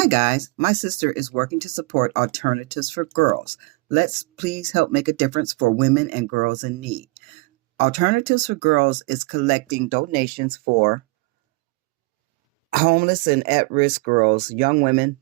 Hi guys, my sister is working to support alternatives for girls. Let's please help make a difference for women and girls in need. Alternatives for Girls is collecting donations for homeless and at-risk girls, young women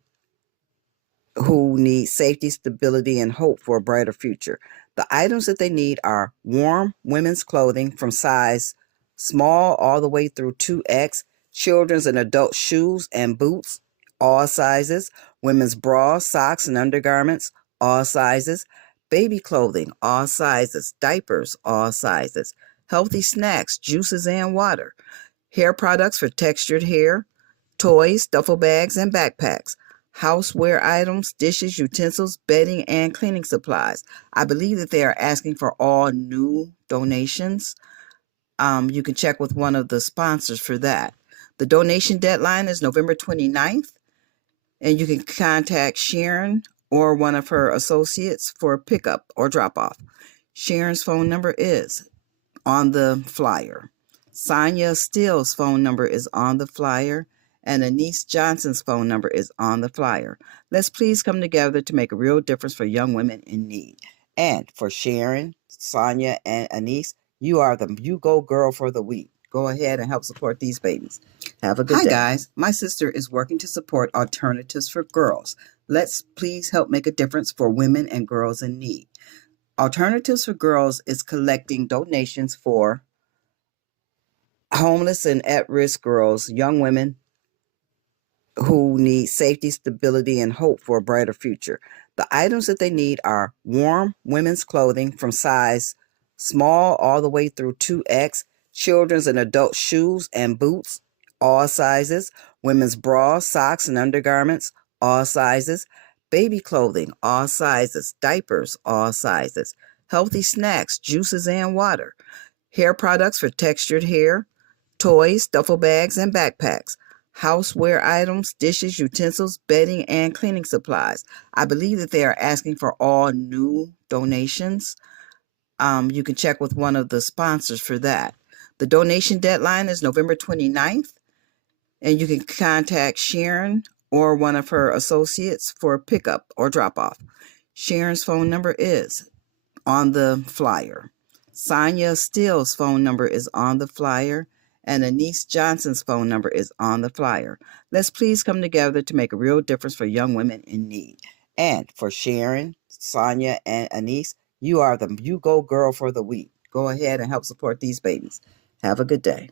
who need safety, stability, and hope for a brighter future. The items that they need are warm women's clothing from size small all the way through 2X, children's and adult shoes and boots, all sizes, women's bras, socks, and undergarments, all sizes, baby clothing, all sizes, diapers, all sizes, healthy snacks, juices, and water, hair products for textured hair, toys, duffel bags, and backpacks, houseware items, dishes, utensils, bedding, and cleaning supplies. I believe that they are asking for all new donations. You can check with one of the sponsors for that. The donation deadline is November 29th, and you can contact Sharon or one of her associates for pickup or drop-off. Sharon's phone number is on the flyer. Sonia Steele's phone number is on the flyer, and Anise Johnson's phone number is on the flyer. Let's please come together to make a real difference for young women in need. And for Sharon, Sonia, and Anise, you are the You Go Girl for the week. Go ahead and help support these babies. Have a good day. Hi guys, my sister is working to support alternatives for girls. Let's please help make a difference for women and girls in need. Alternatives for Girls is collecting donations for homeless and at-risk girls, young women who need safety, stability, and hope for a brighter future. The items that they need are warm women's clothing from size small all the way through 2X, children's and adult shoes and boots, all sizes, women's bras, socks, and undergarments, all sizes, baby clothing, all sizes, diapers, all sizes, healthy snacks, juices, and water, hair products for textured hair, toys, duffel bags, and backpacks, houseware items, dishes, utensils, bedding, and cleaning supplies. I believe that they are asking for all new donations. You can check with one of the sponsors for that. The donation deadline is November 29th, and you can contact Sharon or one of her associates for pickup or drop-off. Sharon's phone number is on the flyer. Sonia Steele's phone number is on the flyer, and Anise Johnson's phone number is on the flyer. Let's please come together to make a real difference for young women in need. And for Sharon, Sonia, and Anise, you are the You Go Girl for the week. Go ahead and help support these babies. Have a good day.